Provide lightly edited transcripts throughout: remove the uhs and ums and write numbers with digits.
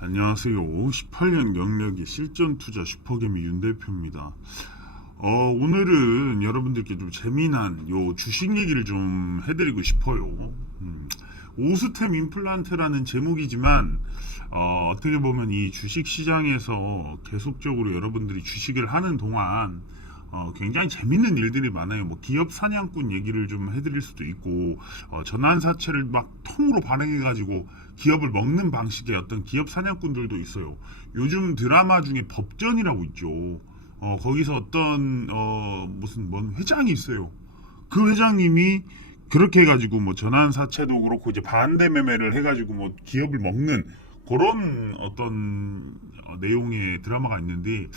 안녕하세요. 18년 경력의 실전투자 슈퍼개미 윤 대표입니다. 오늘은 여러분들께 좀 재미난 요 주식 얘기를 좀 해드리고 싶어요. 오스템 임플란트라는 제목이지만 어떻게 보면 이 주식 시장에서 계속적으로 여러분들이 주식을 하는 동안 굉장히 재밌는 일들이 많아요. 뭐 기업 사냥꾼 얘기를 좀 해드릴 수도 있고 전환사채를 막 통으로 발행해가지고 기업을 먹는 방식의 어떤 기업 사냥꾼들도 있어요. 요즘 드라마 중에 법전이라고 있죠. 거기서 어떤 무슨 뭔 회장이 있어요. 그 회장님이 그렇게 해가지고 뭐 전환사채도 그렇고 이제 반대 매매를 해가지고 뭐 기업을 먹는 그런 어떤 내용의 드라마가 있는데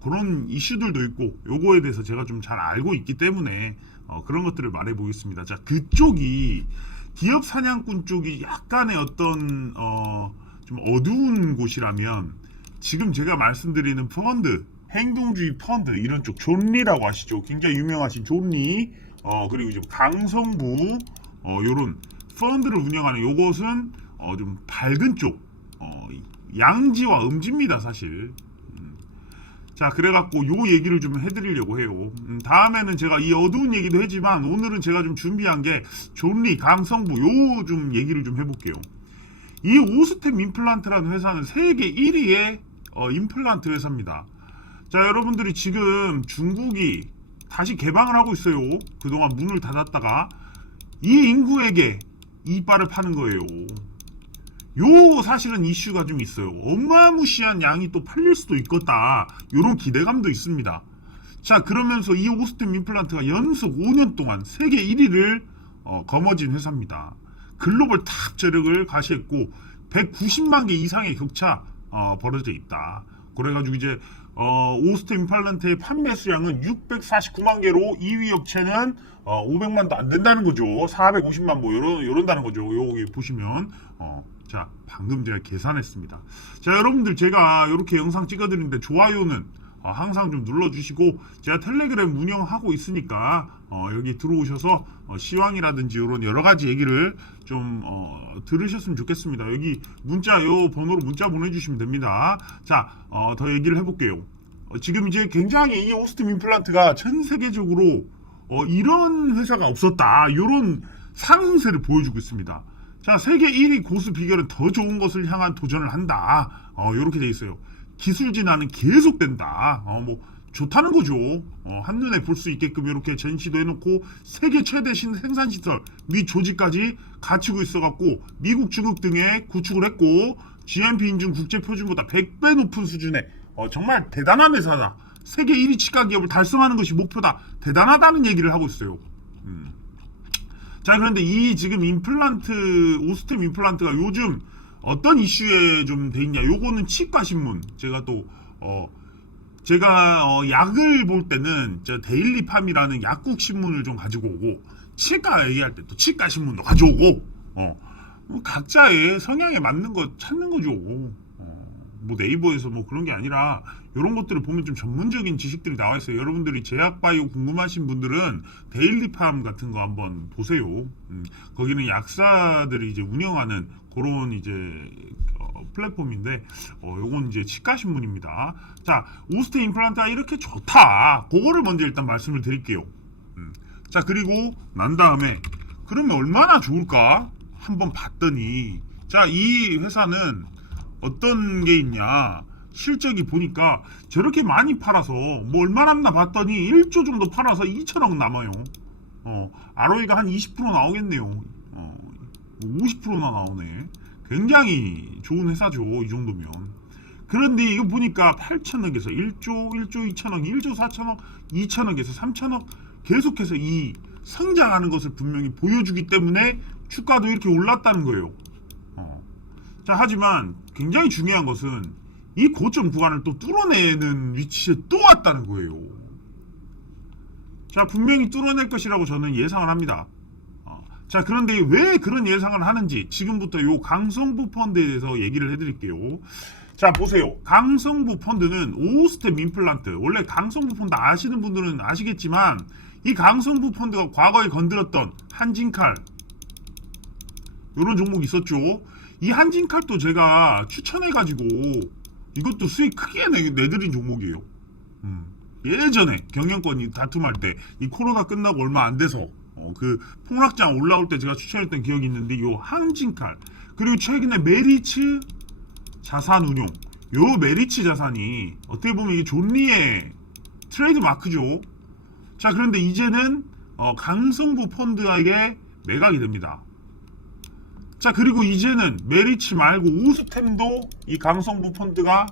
그런 이슈들도 있고 요거에 대해서 제가 좀 잘 알고 있기 때문에 그런 것들을 말해 보겠습니다. 자, 그쪽이 기업 사냥꾼 쪽이 약간의 어떤 좀 어두운 곳이라면 지금 제가 말씀드리는 펀드 행동주의 펀드 이런 쪽 존리라고 아시죠? 굉장히 유명하신 존리 그리고 이제 강성부 요런 펀드를 운영하는 요것은 좀 밝은 쪽 양지와 음지입니다 사실. 자, 그래갖고 요 얘기를 좀 해드리려고 해요. 다음에는 제가 이 어두운 얘기도 하지만 오늘은 제가 좀 준비한 게 존리, 강성부 요 좀 얘기를 좀 해볼게요. 이 오스템 임플란트라는 회사는 세계 1위의 임플란트 회사입니다. 자, 여러분들이 지금 중국이 다시 개방을 하고 있어요. 그동안 문을 닫았다가 이 인구에게 이빨을 파는 거예요. 요 사실은 이슈가 좀 있어요. 어마무시한 양이 또 팔릴 수도 있겠다. 요런 기대감도 있습니다. 자, 그러면서 이 오스템 임플란트가 연속 5년 동안 세계 1위를 거머쥔 회사입니다. 글로벌 탑 재력을 가시했고 190만 개 이상의 격차 벌어져 있다. 그래가지고 이제 오스템 임플란트의 판매 수량은 649만 개로 2위 업체는 500만도 안 된다는 거죠. 450만 뭐 요런다는 거죠. 여기 보시면 자, 방금 제가 계산했습니다. 자, 여러분들 제가 이렇게 영상 찍어드리는데 좋아요는 항상 좀 눌러주시고 제가 텔레그램 운영하고 있으니까 여기 들어오셔서 시황이라든지 이런 여러 가지 얘기를 좀 들으셨으면 좋겠습니다. 여기 문자 요 번호로 문자 보내주시면 됩니다. 자, 더 얘기를 해볼게요. 지금 이제 굉장히 이 오스템 임플란트가 전 세계적으로 이런 회사가 없었다. 이런 상승세를 보여주고 있습니다. 자, 세계 1위 고수 비결은 더 좋은 것을 향한 도전을 한다. 이렇게 돼 있어요. 기술 진화는 계속된다. 뭐 좋다는 거죠. 한눈에 볼 수 있게끔 이렇게 전시도 해놓고 세계 최대 생산시설 및 조직까지 갖추고 있어갖고 미국, 중국 등에 구축을 했고 GMP 인증 국제표준보다 100배 높은 수준의 정말 대단한 회사다. 세계 1위 치과 기업을 달성하는 것이 목표다. 대단하다는 얘기를 하고 있어요. 자, 그런데 이 지금 임플란트 오스템 임플란트가 요즘 어떤 이슈에 좀 돼 있냐? 요거는 치과 신문. 제가 또 약을 볼 때는 저 데일리팜이라는 약국 신문을 좀 가지고 오고 치과 얘기할 때 또 치과 신문도 가져오고 뭐 각자의 성향에 맞는 거 찾는 거죠. 뭐 네이버에서 뭐 그런 게 아니라 이런 것들을 보면 좀 전문적인 지식들이 나와 있어요. 여러분들이 제약바이오 궁금하신 분들은 데일리팜 같은 거 한번 보세요. 거기는 약사들이 이제 운영하는 그런 이제 플랫폼인데 요건 이제 치과 신문입니다. 자, 오스템 임플란트가 이렇게 좋다. 그거를 먼저 일단 말씀을 드릴게요. 자, 그리고 난 다음에 그러면 얼마나 좋을까 한번 봤더니 자, 이 회사는 어떤 게 있냐 실적이 보니까 저렇게 많이 팔아서 뭐 얼마 남나 봤더니 1조 정도 팔아서 2천억 남아요. ROE가 한 20% 나오겠네요. 50%나 나오네. 굉장히 좋은 회사죠 이 정도면. 그런데 이거 보니까 8천억에서 1조 2천억 1조 4천억 2천억에서 3천억 계속해서 이 성장하는 것을 분명히 보여주기 때문에 주가도 이렇게 올랐다는 거예요. 자, 하지만 굉장히 중요한 것은 이 고점 구간을 또 뚫어내는 위치에 또 왔다는 거예요. 자, 분명히 뚫어낼 것이라고 저는 예상을 합니다. 자, 그런데 왜 그런 예상을 하는지 지금부터 요 강성부 펀드에 대해서 얘기를 해드릴게요. 자, 보세요. 강성부 펀드는 오스템 임플란트. 원래 강성부 펀드 아시는 분들은 아시겠지만 이 강성부 펀드가 과거에 건드렸던 한진칼 이런 종목이 있었죠. 이 한진칼도 제가 추천해가지고 이것도 수익 크게 내드린 종목이에요. 예전에 경영권이 다툼할 때 이 코로나 끝나고 얼마 안 돼서 그 폭락장 올라올 때 제가 추천했던 기억이 있는데 요 한진칼 그리고 최근에 메리츠 자산운용 요 메리츠 자산이 어떻게 보면 이게 존리의 트레이드 마크죠. 자 그런데 이제는 강성부 펀드에게 매각이 됩니다. 자 그리고 이제는 메리츠 말고 우스템도 이 강성부 펀드가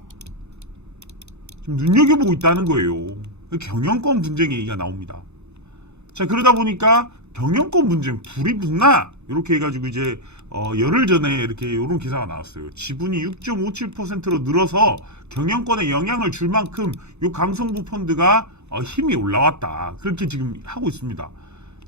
좀 눈여겨보고 있다는 거예요. 경영권 분쟁 얘기가 나옵니다. 자 그러다 보니까 경영권 분쟁 불이 붙나 이렇게 해가지고 이제 열흘 전에 이렇게 이런 기사가 나왔어요. 지분이 6.57%로 늘어서 경영권에 영향을 줄 만큼 이 강성부 펀드가 힘이 올라왔다. 그렇게 지금 하고 있습니다.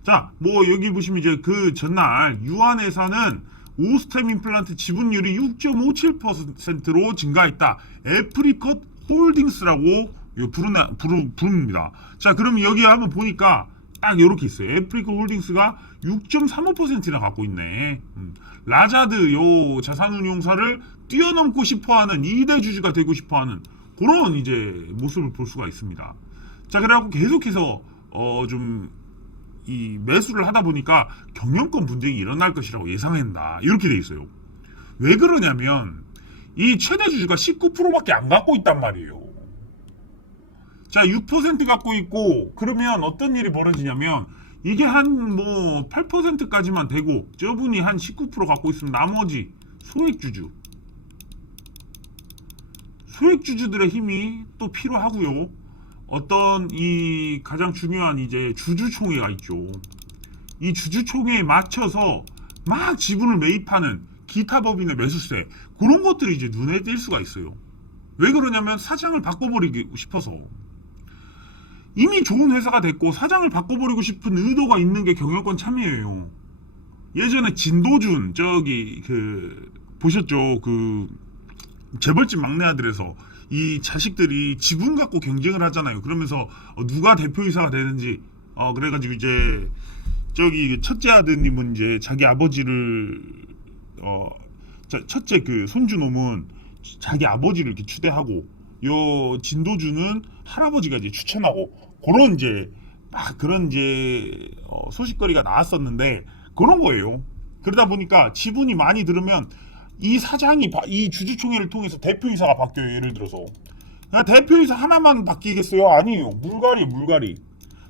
자, 뭐 여기 보시면 이제 그 전날 유한회사는 오스템 임플란트 지분율이 6.57%로 증가했다. 애프리컷 홀딩스라고 부릅니다. 자, 그럼 여기 한번 보니까 딱 이렇게 있어요. 애프리컷 홀딩스가 6.35%나 갖고 있네. 라자드 요 자산운용사를 뛰어넘고 싶어하는 2대 주주가 되고 싶어하는 그런 이제 모습을 볼 수가 있습니다. 자, 그래갖고 계속해서 좀 이 매수를 하다 보니까 경영권 분쟁이 일어날 것이라고 예상한다. 이렇게 돼 있어요. 왜 그러냐면 이 최대 주주가 19%밖에 안 갖고 있단 말이에요. 자, 6% 갖고 있고 그러면 어떤 일이 벌어지냐면 이게 한 뭐 8%까지만 되고 저분이 한 19% 갖고 있으면 나머지 소액주주들의 힘이 또 필요하고요. 어떤 이 가장 중요한 이제 주주총회가 있죠. 이 주주총회에 맞춰서 막 지분을 매입하는 기타 법인의 매수세 그런 것들이 이제 눈에 띌 수가 있어요. 왜 그러냐면 사장을 바꿔버리고 싶어서 이미 좋은 회사가 됐고 사장을 바꿔버리고 싶은 의도가 있는 게 경영권 참여예요. 예전에 진도준 저기 그 보셨죠? 그 재벌집 막내 아들에서 이 자식들이 지분 갖고 경쟁을 하잖아요. 그러면서 누가 대표이사가 되는지 그래가지고 이제 저기 첫째 아드님은 이제 자기 아버지를 첫째 그 손주놈은 자기 아버지를 이렇게 추대하고 요 진도주는 할아버지가 이제 추천하고 그런 이제 막 그런 이제 소식거리가 나왔었는데 그런 거예요. 그러다 보니까 지분이 많이 들으면 이 사장이 이 주주총회를 통해서 대표이사가 바뀌어요. 예를 들어서 대표이사 하나만 바뀌겠어요? 아니에요. 물갈이.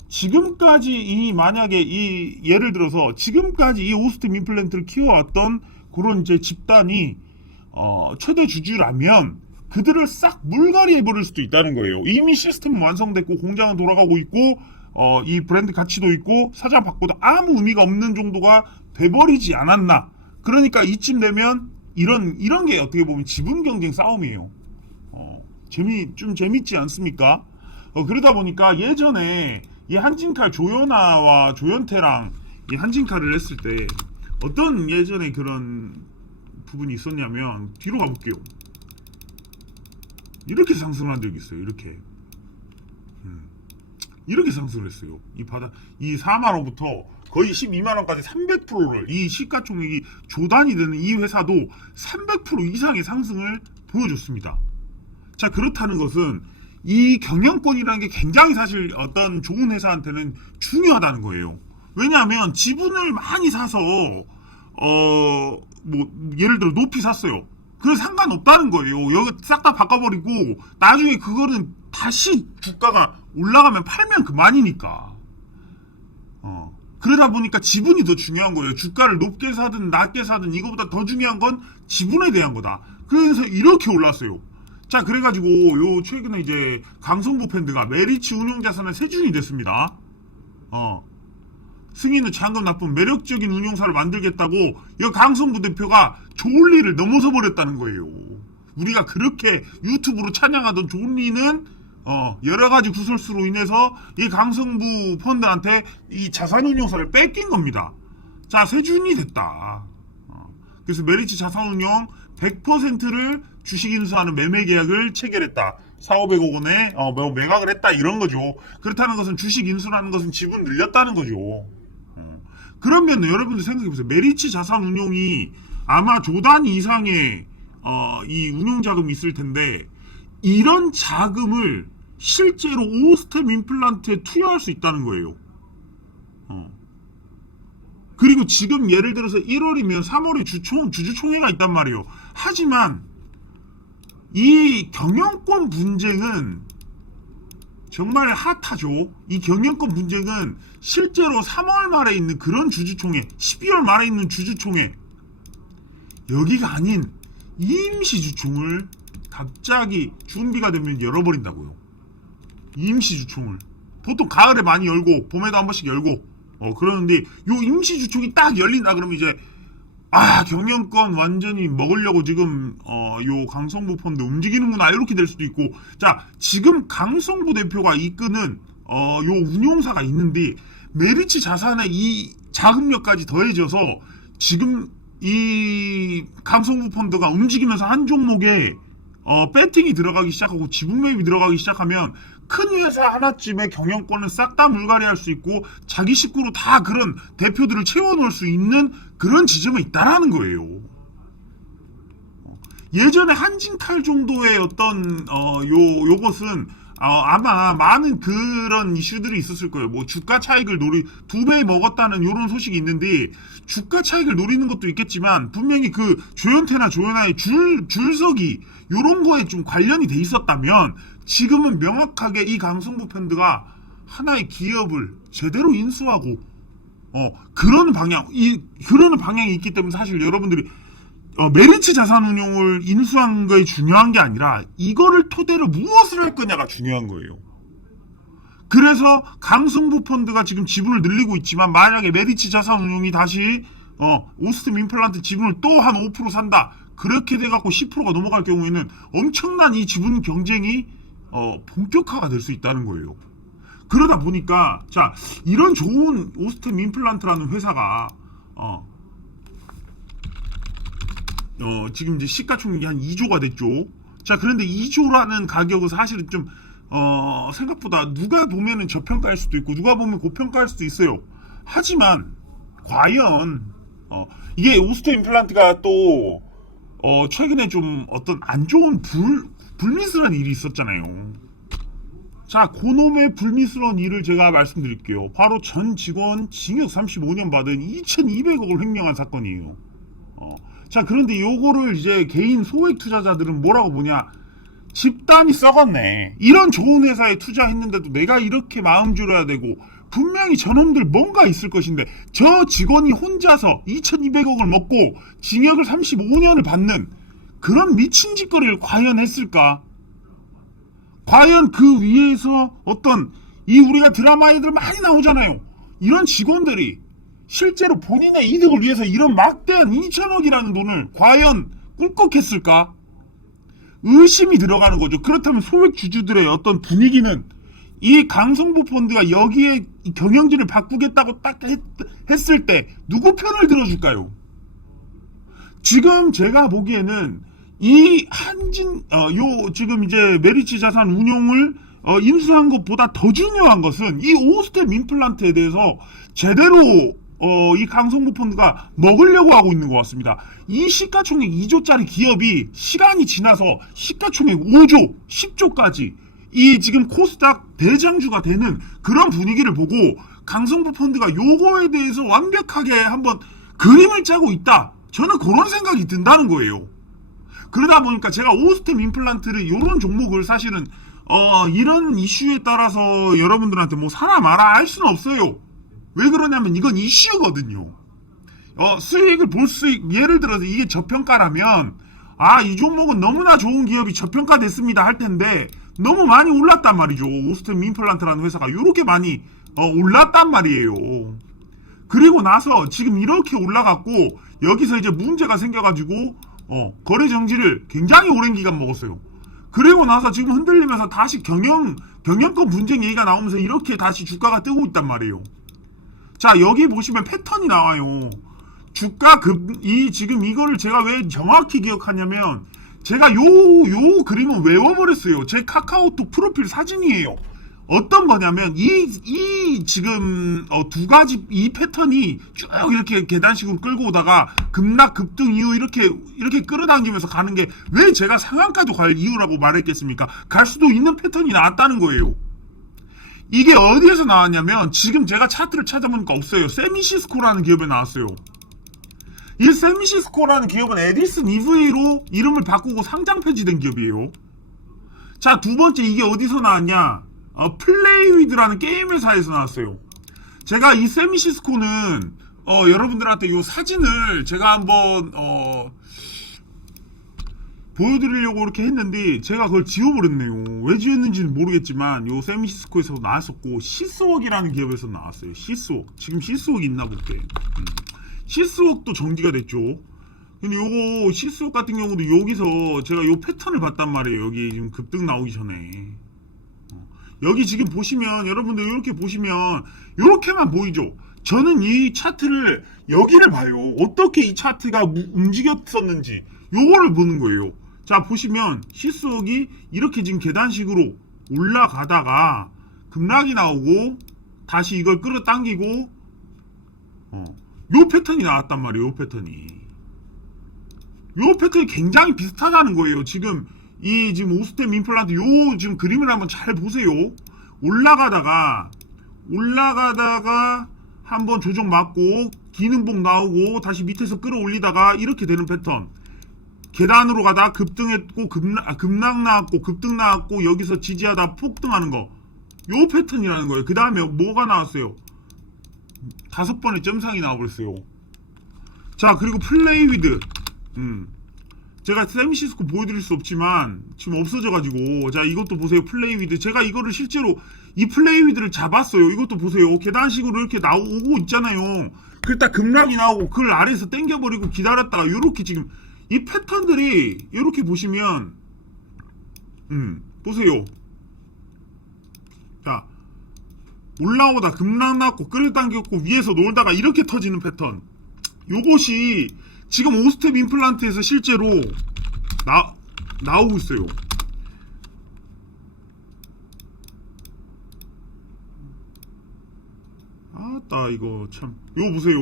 지금까지 만약에 예를 들어서 지금까지 이 오스템 임플란트를 키워왔던 그런 이제 집단이 최대 주주라면 그들을 싹 물갈이 해버릴 수도 있다는 거예요. 이미 시스템은 완성됐고 공장은 돌아가고 있고 이 브랜드 가치도 있고 사장 바꿔도 아무 의미가 없는 정도가 돼버리지 않았나. 그러니까 이쯤 되면 이런 게 어떻게 보면 지분 경쟁 싸움이에요. 좀 재밌지 않습니까? 그러다 보니까 예전에 이 한진칼 조연아와 조연태랑 이 한진칼을 했을 때 어떤 예전에 그런 부분이 있었냐면 뒤로 가볼게요. 이렇게 상승을 한 적이 있어요. 이렇게 상승을 했어요. 이 4만원부터 거의 12만원까지 300%를 이 시가총액이 조단이 되는 이 회사도 300% 이상의 상승을 보여줬습니다. 자, 그렇다는 것은 이 경영권이라는 게 굉장히 사실 어떤 좋은 회사한테는 중요하다는 거예요. 왜냐하면 지분을 많이 사서 뭐 예를 들어 높이 샀어요. 그건 상관없다는 거예요. 여기 싹 다 바꿔버리고 나중에 그거는 다시 주가가 올라가면 팔면 그만이니까. 그러다 보니까 지분이 더 중요한 거예요. 주가를 높게 사든 낮게 사든 이거보다 더 중요한 건 지분에 대한 거다. 그래서 이렇게 올랐어요. 자, 그래가지고 요 최근에 이제 강성부 펀드가 메리츠 운용자산의 세준이 됐습니다. 승인은 잔금 납품 매력적인 운용사를 만들겠다고 이 강성부 대표가 조은리를 넘어서 버렸다는 거예요. 우리가 그렇게 유튜브로 찬양하던 조은리는 여러 가지 구설수로 인해서 이 강성부 펀드한테 이 자산운용사를 뺏긴 겁니다. 자, 세준이 됐다. 그래서 메리츠 자산운용 100%를 주식 인수하는 매매 계약을 체결했다. 4,500억 원에 매각을 했다 이런 거죠. 그렇다는 것은 주식 인수라는 것은 지분 늘렸다는 거죠. 그러면 여러분들 생각해보세요. 메리츠 자산운용이 아마 조 단위 이상의 이 운용 자금이 있을 텐데 이런 자금을 실제로 오스템 임플란트에 투여할 수 있다는 거예요. 그리고 지금 예를 들어서 1월이면 3월에 주주총회가 있단 말이에요. 하지만 이 경영권 분쟁은 정말 핫하죠. 이 경영권 분쟁은 실제로 3월 말에 있는 그런 주주총회, 12월 말에 있는 주주총회, 여기가 아닌 임시주총을 갑자기 준비가 되면 열어버린다고요. 임시주총을 보통 가을에 많이 열고 봄에도 한 번씩 열고 그러는데 요 임시주총이 딱 열린다 그러면 이제 경영권 완전히 먹으려고 지금 요 강성부 펀드 움직이는구나 이렇게 될 수도 있고. 자, 지금 강성부 대표가 이끄는 요 운용사가 있는데 메리츠 자산의 이 자금력까지 더해져서 지금 이 강성부 펀드가 움직이면서 한 종목에 배팅이 들어가기 시작하고 지분 매입이 들어가기 시작하면 큰 회사 하나쯤의 경영권은 싹 다 물갈이 할 수 있고 자기 식구로 다 그런 대표들을 채워놓을 수 있는 그런 지점에 있다라는 거예요. 예전에 한진칼 정도의 어떤 요것은 아마 많은 그런 이슈들이 있었을 거예요. 뭐 주가 차익을 두 배 먹었다는 이런 소식이 있는데 주가 차익을 노리는 것도 있겠지만 분명히 그 조현태나 조현아의 줄서기 요런 거에 좀 관련이 돼 있었다면 지금은 명확하게 이 강성부 펀드가 하나의 기업을 제대로 인수하고 그런 방향이 있기 때문에 사실 여러분들이 메리츠 자산운용을 인수한 거에 중요한 게 아니라 이거를 토대로 무엇을 할 거냐가 중요한 거예요. 그래서 강성부 펀드가 지금 지분을 늘리고 있지만 만약에 메리츠 자산운용이 다시 오스템 임플란트 지분을 또 한 5% 산다. 그렇게 돼갖고 10%가 넘어갈 경우에는 엄청난 이 지분 경쟁이 본격화가 될 수 있다는 거예요. 그러다 보니까 자, 이런 좋은 오스템 임플란트라는 회사가 지금 이제 시가총액이 한 2조가 됐죠. 자, 그런데 2조라는 가격은 사실은 좀 생각보다 누가 보면은 저평가할 수도 있고 누가 보면 고평가할 수도 있어요. 하지만 과연 이게 오스템 임플란트가 또 최근에 좀 어떤 안 좋은 불미스러운 일이 있었잖아요. 자, 그놈의 불미스러운 일을 제가 말씀드릴게요. 바로 전 직원 징역 35년 받은 2,200억을 횡령한 사건이에요. 자, 그런데 요거를 이제 개인 소액 투자자들은 뭐라고 보냐? 집단이 썩었네. 이런 좋은 회사에 투자했는데도 내가 이렇게 마음 졸여야 되고 분명히 저놈들 뭔가 있을 것인데 저 직원이 혼자서 2,200억을 먹고 징역을 35년을 받는 그런 미친 짓거리를 과연 했을까? 과연 그 위에서 어떤 우리가 드라마에들 많이 나오잖아요. 이런 직원들이 실제로 본인의 이득을 위해서 이런 막대한 2천억이라는 돈을 과연 꿀꺽했을까? 의심이 들어가는 거죠. 그렇다면 소액 주주들의 어떤 분위기는 이 강성부 펀드가 여기에 경영진을 바꾸겠다고 딱 했을 때 누구 편을 들어줄까요? 지금 제가 보기에는 이 지금 이제 메리츠 자산 운용을 인수한 것보다 더 중요한 것은 이 오스템 임플란트에 대해서 제대로 이 강성부 펀드가 먹으려고 하고 있는 것 같습니다. 이 시가총액 2조짜리 기업이 시간이 지나서 시가총액 5조, 10조까지 이 지금 코스닥 대장주가 되는 그런 분위기를 보고 강성부 펀드가 요거에 대해서 완벽하게 한번 그림을 짜고 있다. 저는 그런 생각이 든다는 거예요. 그러다 보니까 제가 오스템 임플란트를 이런 종목을 사실은 이런 이슈에 따라서 여러분들한테 뭐 사라 마라 할 수는 없어요. 왜 그러냐면 이건 이슈거든요. 수익을 볼 수 예를 들어서 이게 저평가라면 이 종목은 너무나 좋은 기업이 저평가됐습니다 할 텐데 너무 많이 올랐단 말이죠. 오스템 임플란트라는 회사가 이렇게 많이 올랐단 말이에요. 그리고 나서 지금 이렇게 올라갔고 여기서 이제 문제가 생겨가지고 거래 정지를 굉장히 오랜 기간 먹었어요. 그리고 나서 지금 흔들리면서 다시 경영권 분쟁 얘기가 나오면서 이렇게 다시 주가가 뜨고 있단 말이에요. 자, 여기 보시면 패턴이 나와요. 주가 지금 이거를 제가 왜 정확히 기억하냐면 제가 요 그림은 외워버렸어요. 제 카카오톡 프로필 사진이에요. 어떤 거냐면 이 지금 두 가지 이 패턴이 쭉 이렇게 계단식으로 끌고 오다가 급락 급등 이후 이렇게 끌어당기면서 가는 게 왜 제가 상한가도 갈 이유라고 말했겠습니까? 갈 수도 있는 패턴이 나왔다는 거예요. 이게 어디에서 나왔냐면 지금 제가 차트를 찾아보니까 없어요. 세미시스코라는 기업에 나왔어요. 이 세미시스코라는 기업은 에디슨 EV로 이름을 바꾸고 상장 폐지된 기업이에요. 자, 두 번째 이게 어디서 나왔냐? 플레이위드라는 게임 회사에서 나왔어요. 제가 이 세미시스코는 여러분들한테 이 사진을 제가 한번 보여드리려고 이렇게 했는데 제가 그걸 지워버렸네요. 왜 지웠는지는 모르겠지만 요 세미시스코에서 나왔었고 시스웍이라는 기업에서 나왔어요. 시스웍. 지금 시스웍 있나 볼게. 시스웍도 정지가 됐죠. 근데 요거 시스웍 같은 경우도 여기서 제가 요 패턴을 봤단 말이에요. 여기 지금 급등 나오기 전에 여기 지금 보시면 여러분들 이렇게 보시면 이렇게만 보이죠. 저는 이 차트를 여기를 봐요. 어떻게 이 차트가 움직였었는지 요거를 보는 거예요. 자, 보시면 시스웍이 이렇게 지금 계단식으로 올라가다가 급락이 나오고 다시 이걸 끌어당기고 요 패턴이 나왔단 말이에요. 요 패턴이 굉장히 비슷하다는 거예요. 지금 오스템 임플란트 요 지금 그림을 한번 잘 보세요. 올라가다가 한번 조정 맞고 기능봉 나오고 다시 밑에서 끌어올리다가 이렇게 되는 패턴. 계단으로 가다 급등했고 급락 나왔고 급등 나왔고 여기서 지지하다 폭등하는 거. 요 패턴이라는 거예요. 그 다음에 뭐가 나왔어요? 5번의 점상이 나와버렸어요. 자, 그리고 플레이위드. 제가 세미시스코 보여드릴 수 없지만 지금 없어져가지고 자, 이것도 보세요. 플레이위드. 제가 이거를 실제로 이 플레이위드를 잡았어요. 이것도 보세요. 계단식으로 이렇게 나오고 있잖아요. 그랬다 급락이 나오고 그걸 아래에서 당겨버리고 기다렸다가 요렇게 지금 이 패턴들이 이렇게 보시면 보세요. 자, 올라오다 급락 났고 끌어당겼고 위에서 놀다가 이렇게 터지는 패턴. 요것이 지금 오스텝 임플란트에서 실제로 나오고 있어요. 아따, 이거 참. 이거 보세요.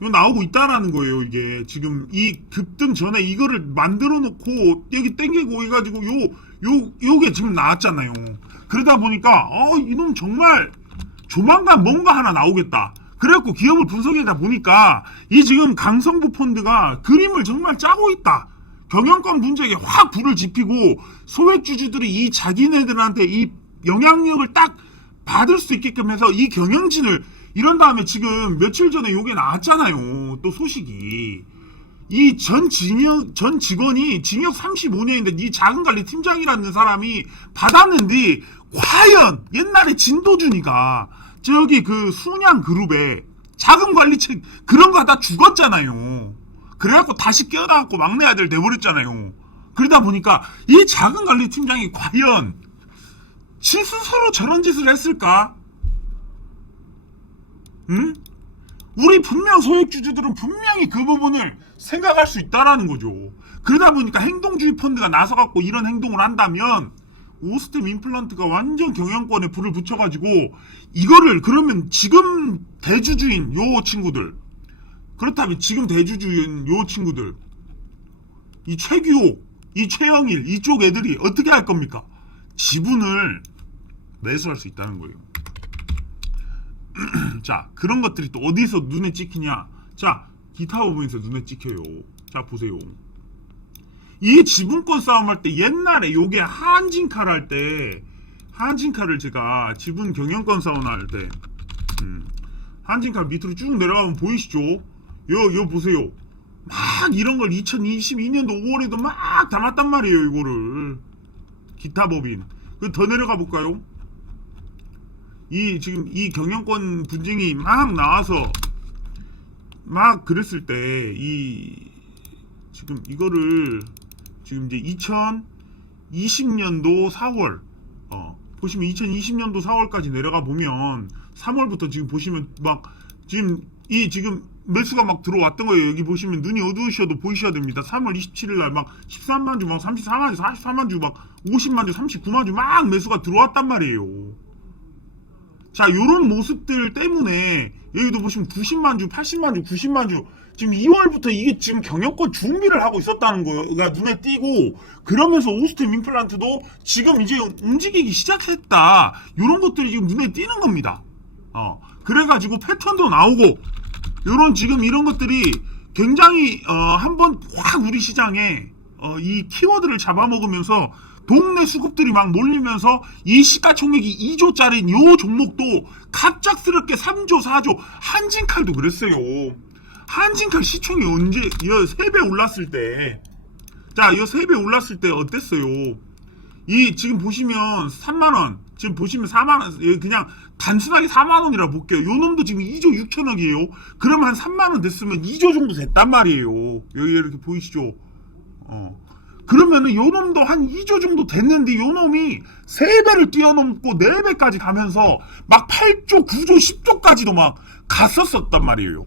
이거 나오고 있다라는 거예요. 이게 지금 이 급등 전에 이거를 만들어 놓고 여기 땡기고 해가지고 요게 지금 나왔잖아요. 그러다 보니까 이놈 정말 조만간 뭔가 하나 나오겠다. 그래갖고 기업을 분석하다 보니까 이 지금 강성부 펀드가 그림을 정말 짜고 있다. 경영권 분석에 확 불을 지피고 소액주주들이 이 자기네들한테 이 영향력을 딱 받을 수 있게끔 해서 이 경영진을 이런 다음에 지금 며칠 전에 요게 나왔잖아요. 또 소식이. 이 전 직원이 징역 35년인데 이 자금관리 팀장이라는 사람이 받았는데 과연 옛날에 진도준이가 저기 그 순양 그룹에 자금관리책 그런 거 하다 죽었잖아요. 그래갖고 다시 깨어나갖고 막내 아들 돼버렸잖아요. 그러다 보니까 이 자금관리 팀장이 과연 지 스스로 저런 짓을 했을까? 응? 우리 분명 소액주주들은 분명히 그 부분을 생각할 수 있다라는 거죠. 그러다 보니까 행동주의 펀드가 나서갖고 이런 행동을 한다면 오스템 임플란트가 완전 경영권에 불을 붙여가지고 이거를 그러면 지금 대주주인 요 친구들, 그렇다면 지금 대주주인 요 친구들, 이 최규호, 이 최영일 이쪽 애들이 어떻게 할 겁니까? 지분을 매수할 수 있다는 거예요. 자, 그런 것들이 또 어디서 눈에 찍히냐? 자, 기타 부분에서 눈에 찍혀요. 자, 보세요. 이 지분권 싸움할 때 옛날에 요게 한진칼 할 때 한진칼을 제가 지분 경영권 싸움 할 때 한진칼 밑으로 쭉 내려가면 보이시죠? 요 보세요. 막 이런 걸 2022년도 5월에도 막 담았단 말이에요. 이거를 기타 법인. 더 내려가 볼까요? 지금 이 경영권 분쟁이 막 나와서 막 그랬을 때 지금 이거를 지금 이제 2020년도 4월 보시면 2020년도 4월까지 내려가 보면 3월부터 지금 보시면 막 지금 매수가 막 들어왔던 거예요. 여기 보시면 눈이 어두우셔도 보이셔야 됩니다. 3월 27일 날 막 13만 주, 막 34만 주, 44만 주, 막 50만 주, 39만 주 막 매수가 들어왔단 말이에요. 자, 요런 모습들 때문에 여기도 보시면 90만 주, 80만 주, 90만 주 지금 2월부터 이게 지금 경영권 준비를 하고 있었다는 거가 눈에 띄고, 그러면서 오스템 임플란트도 지금 이제 움직이기 시작했다. 요런 것들이 지금 눈에 띄는 겁니다. 그래가지고 패턴도 나오고 요런 지금 이런 것들이 굉장히 한번 확 우리 시장에 이 키워드를 잡아먹으면서 동네 수급들이 막 몰리면서 이 시가총액이 2조짜리인 요 종목도 갑작스럽게 3조, 4조, 한진칼도 그랬어요. 한진칼 시총이 언제, 이 3배 올랐을 때, 자, 이 3배 올랐을 때 어땠어요? 이 지금 보시면 3만원, 지금 보시면 4만원, 그냥 단순하게 4만원이라 볼게요. 요 놈도 지금 2조 6천억이에요. 그러면 한 3만원 됐으면 2조 정도 됐단 말이에요. 여기 이렇게 보이시죠? 그러면은 요 놈도 한 2조 정도 됐는데 요 놈이 3배를 뛰어넘고 4배까지 가면서 막 8조, 9조, 10조까지도 막 갔었단 말이에요.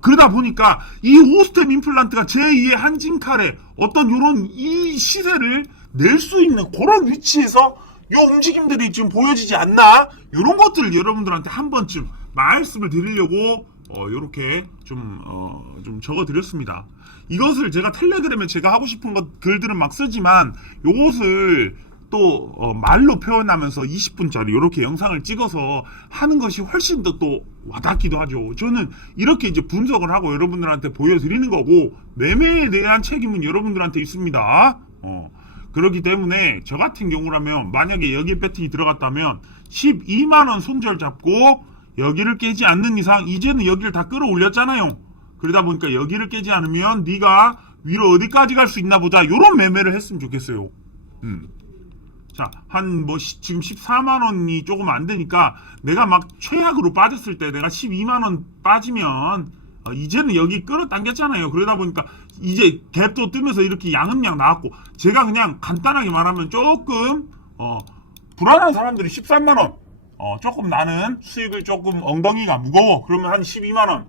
그러다 보니까 이 오스템 임플란트가 제2의 한진칼의 어떤 요런 이 시세를 낼 수 있는 그런 위치에서 요 움직임들이 지금 보여지지 않나? 요런 것들을 여러분들한테 한 번쯤 말씀을 드리려고 요렇게 좀 적어드렸습니다. 이것을 제가 텔레그램에 제가 하고 싶은 글들은 막 쓰지만 요것을 또 말로 표현하면서 20분짜리 이렇게 영상을 찍어서 하는 것이 훨씬 더 또 와닿기도 하죠. 저는 이렇게 이제 분석을 하고 여러분들한테 보여드리는 거고, 매매에 대한 책임은 여러분들한테 있습니다. 그렇기 때문에 저 같은 경우라면 만약에 여기에 배팅이 들어갔다면 12만원 손절 잡고 여기를 깨지 않는 이상, 이제는 여기를 다 끌어올렸잖아요. 그러다 보니까 여기를 깨지 않으면 네가 위로 어디까지 갈 수 있나 보자, 요런 매매를 했으면 좋겠어요. 자, 한 지금 14만원이 조금 안 되니까 내가 막 최악으로 빠졌을 때 내가 12만원 빠지면 이제는 여기 끌어당겼잖아요. 그러다 보니까 이제 갭도 뜨면서 이렇게 양음양 나왔고, 제가 그냥 간단하게 말하면 조금 불안한 사람들이 13만원 조금 나는 수익을 조금 엉덩이가 무거워 그러면 한 12만원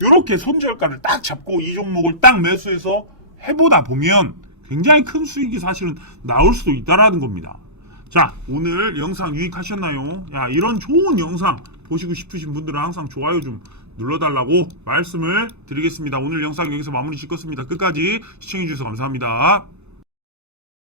이렇게 손절가를 딱 잡고 이 종목을 딱 매수해서 해보다 보면 굉장히 큰 수익이 사실은 나올 수도 있다라는 겁니다. 자, 오늘 영상 유익하셨나요? 야, 이런 좋은 영상 보시고 싶으신 분들은 항상 좋아요 좀 눌러달라고 말씀을 드리겠습니다. 오늘 영상 여기서 마무리 짓겠습니다. 끝까지 시청해주셔서 감사합니다.